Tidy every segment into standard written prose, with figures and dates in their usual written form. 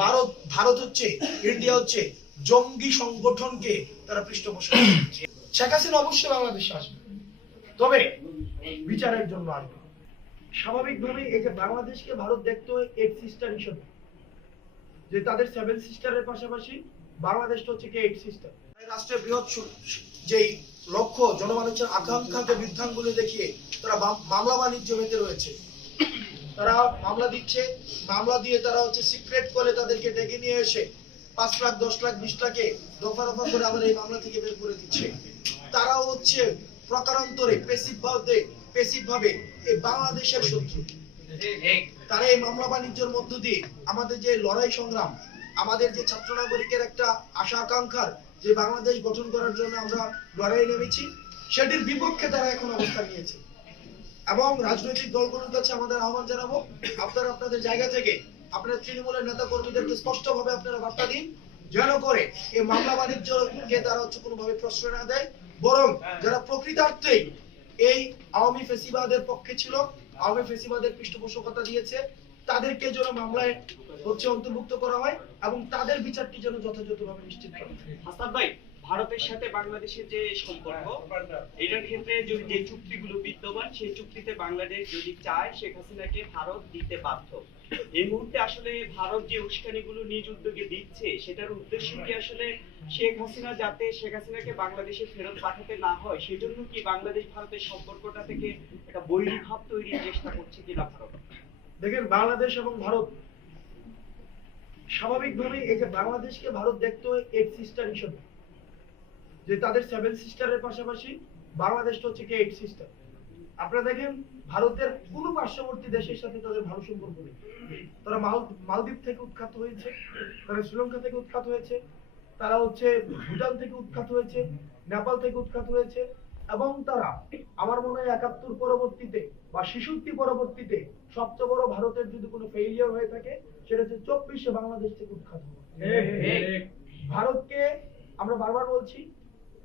ভারত ভারত হচ্ছে ইন্ডিয়া হচ্ছে জঙ্গি সংগঠনকে তারা পৃষ্ঠপোষক করছে। শেখ হাসিনা অবশ্যই বাংলাদেশে আসবে, তবে বিচারের জন্য আসবে। স্বাভাবিকভাবে এই যে বাংলাদেশকে ভারত দেখতো 8 সিস্টার হিসেবে, যে তাদের 7 সিস্টারের পাশাপাশি বাংলাদেশটা হচ্ছে কি 8 সিস্টার। রাষ্ট্রের বৃহৎ যেই লক্ষ্য, জনমানুষের আকাঙ্ক্ষাকে বৃদ্ধাঙ্গুলি দেখিয়ে তারা মামলা বাণিজ্য মেতে রয়েছে। তারা মামলা দিচ্ছে, মামলা দিয়ে তারা হচ্ছে সিক্রেট করে তাদেরকে ডেকে নিয়ে এসে 5 লাখ 10 লাখ 20 লাখে দফা দফা করে আবার এই মামলা থেকে বের করে দিচ্ছে। তারাও হচ্ছে প্রকারান্তরে পেসিভ ভাবে এই বাংলাদেশের শত্রু। তারা এই মামলা বাণিজ্যের মধ্য দিয়ে আমাদের যে লড়াই সংগ্রাম, আমাদের যে ছাত্র নাগরিকের একটা আশা আকাঙ্ক্ষার যে বাংলাদেশ গঠন করার জন্য আমরা লড়াই নেমেছি, সেটির বিপক্ষে তারা এখন অবস্থান নিয়েছে। এবং রাজনৈতিক দলগুলোর কাছে আমাদের আহ্বান জানাবো, আপনারা আপনাদের জায়গা থেকে আপনার তৃণমূলের নেতা কর্মীদেরকে স্পষ্টভাবে আপনারা বার্তা দিন, যেন করে এই মামলা বাণিজ্যকে তারা হচ্ছে কোনোভাবে প্রশ্রয় না দেয়, বরং যারা প্রকৃতার্থে এই আওয়ামী ফেসিবাদের পক্ষে ছিল, আওয়ামী ফেসিবাদের পৃষ্ঠপোষকতা দিয়েছে, তাদেরকে যেন মামলায় হচ্ছে অন্তর্ভুক্ত করা হয় এবং তাদের বিচারটি যেন যথাযথভাবে নিশ্চিত করা হয়। হাসান ভাই, ভারতের সাথে বাংলাদেশের যে সম্পর্ক, এটার ক্ষেত্রে যদি যে চুক্তিগুলো বিদ্যমান, সেই চুক্তিতে বাংলাদেশ যদি চায় শেখ হাসিনাকে ভারত দিতে বাধ্য। এই মুহূর্তে আসলে ভারত যে উস্কানিগুলো নিজ উদ্যোগে দিচ্ছে, সেটার উদ্দেশ্য কি আসলে শেখ হাসিনাকে বাংলাদেশে ফেরত পাঠাতে না হয়, সেজন্য কি বাংলাদেশ ভারতের সম্পর্কটা থেকে একটা বৈরীভাব তৈরির চেষ্টা করছে কিনা ভারত? দেখেন, বাংলাদেশ এবং ভারত স্বাভাবিকভাবে এই যে বাংলাদেশকে ভারত দেখতো 8 সিস্টার হিসেবে, যে তাদের 7 সিস্টারের পাশাপাশি বাংলাদেশটা হচ্ছে কি 8 সিস্টার। আপনারা দেখেন, ভারতের কোন পার্শ্ববর্তী দেশের সাথে তাদের ভালো সম্পর্ক নেই। তারা মালদ্বীপ থেকে উৎখাত হয়েছে, তারা শ্রীলঙ্কা থেকে উৎখাত হয়েছে, তারা হচ্ছে ভুটান থেকে উৎখাত হয়েছে, নেপাল থেকে উৎখাত হয়েছে, এবং তারা আমার মনে হয় 71 পরবর্তীতে বা 66 পরবর্তীতে সবচেয়ে বড় ভারতের যদি কোনো ফেইলিয়ার হয়ে থাকে, সেটা হচ্ছে 24-এ বাংলাদেশ থেকে উৎখাত হওয়া। ভারতকে আমরা বারবার বলছি,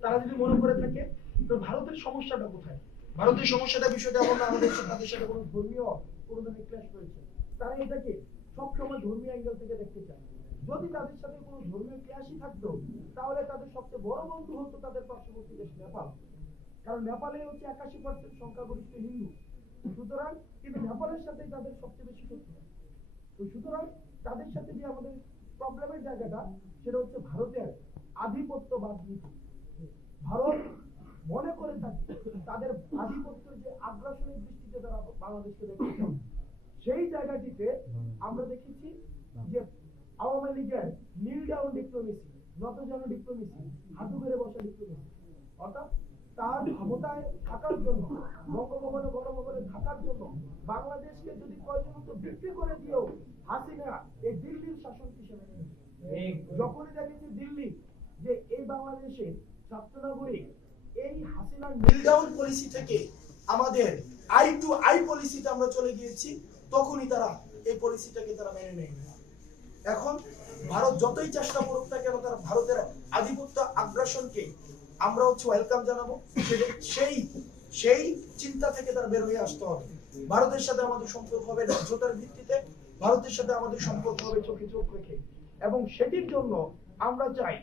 তারা যদি মনে করে থাকে তো ভারতের সমস্যাটা কোথায়? ভারতের সমস্যাটা বিষয়টা এমন না আমাদের তাদের সাথে কোনো ধর্মীয় কোনো ধরনের ক্ল্যাশ রয়েছে। তারা এটাকে সবসময় ধর্মীয় অ্যাঙ্গেল থেকে দেখতে চায়। যদি তাদের সাথে কোনো ধর্মীয় ক্ল্যাশই থাকতো, তাহলে তাদের সবচেয়ে বড় বন্ধু হতো তাদের পার্শ্ববর্তী দেশ নেপাল। কারণ নেপালে হচ্ছে 81% সংখ্যাগরিষ্ঠ হিন্দু। সুতরাং কিন্তু নেপালের সাথে তাদের সবচেয়ে বেশি শত্রু। তো সুতরাং তাদের সাথে যে আমাদের প্রবলেমের জায়গাটা, সেটা হচ্ছে ভারতের আধিপত্যবাদ নীতি। ভারত মনে করে থাকে তাদের আধিপত্যের যে আগ্রাসনের দৃষ্টিতে তারা বাংলাদেশকে দেখেছে, সেই জায়গাটিতে আমরা দেখেছি যে আওয়ামী লীগের নীল ডাউন ডিপ্লোমেসি, নতজানু ডিপ্লোমেসি, হাঁটু মেরে বসা ডিপ্লোমেসি, অর্থাৎ তার ক্ষমতায় থাকার জন্য, বঙ্গভবনে থাকার জন্য বাংলাদেশকে যদি প্রয়োজনত বিক্রি করে দিয়েও হাসিনা এই দিল্লির শাসন হিসেবে যখনই দেখেছে দিল্লি যে এই বাংলাদেশে ছাত্র নাগরিক এই হাসিনার নীল ডাউন পলিসি থেকে আমাদের আই টু আই পলিসিতে আমরা চলে গিয়েছি, তখনই তারা এই পলিসিটাকে তারা মেনে নেয়। এখন ভারত যতই চেষ্টা করুক না কেন, তারা ভারতের আধিপত্য আগ্রাসনকে আমরা হচ্ছে ওয়েলকাম জানাবো। সেই চিন্তা থেকে তারা বের হয়ে আসতে হবে। ভারতের সাথে আমাদের সম্পর্ক হবে ন্যায্যতার ভিত্তিতে, ভারতের সাথে আমাদের সম্পর্ক হবে চোখে চোখ রেখে, এবং সেটির জন্য আমরা চাই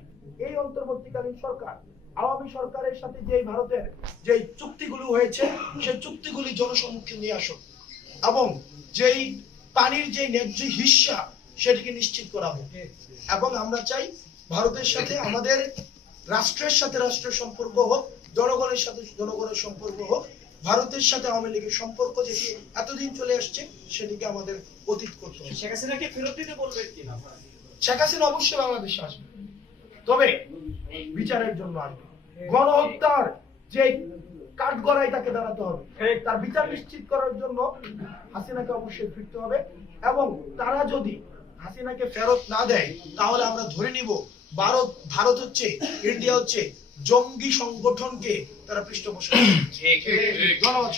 এই অন্তর্বর্তীকালীন সরকার আওয়ামী সরকারের সাথে যে ভারতের যে চুক্তিগুলো হয়েছে, সেই চুক্তিগুলি জনসম্মুখে নিয়ে আসুক, এবং যেই পানির যে ন্যায্য হিস্সা সেটিকে নিশ্চিত করা হোক। এবং আমরা চাই ভারতের সাথে আমাদের রাষ্ট্রের সাথে রাষ্ট্রের সম্পর্ক হোক, জনগণের সাথে জনগণের সম্পর্ক হোক। ভারতের সাথে আওয়ামী লীগের সম্পর্ক যেটি এতদিন চলে আসছে, সেটিকে আমাদের অতীত করতে হবে। শেখ হাসিনাকে ফেরত দিতে বলবেন কিনা? শেখ হাসিনা অবশ্যই বাংলাদেশে আসবে, তবে বিচারের জন্য আসবে। গণহত্যার যে কাঠগড়ায় তাকে দাঁড়াতে হবে, তার বিচার নিশ্চিত করার জন্য হাসিনাকে অবশ্যই ফিরতে হবে। এবং তারা যদি হাসিনাকে ফেরত না দেয়, তাহলে আমরা ধরে নিব ভারত হচ্ছে ইন্ডিয়া হচ্ছে জঙ্গি সংগঠনকে তারা পৃষ্ঠপোষক করছে। ধন্যবাদ।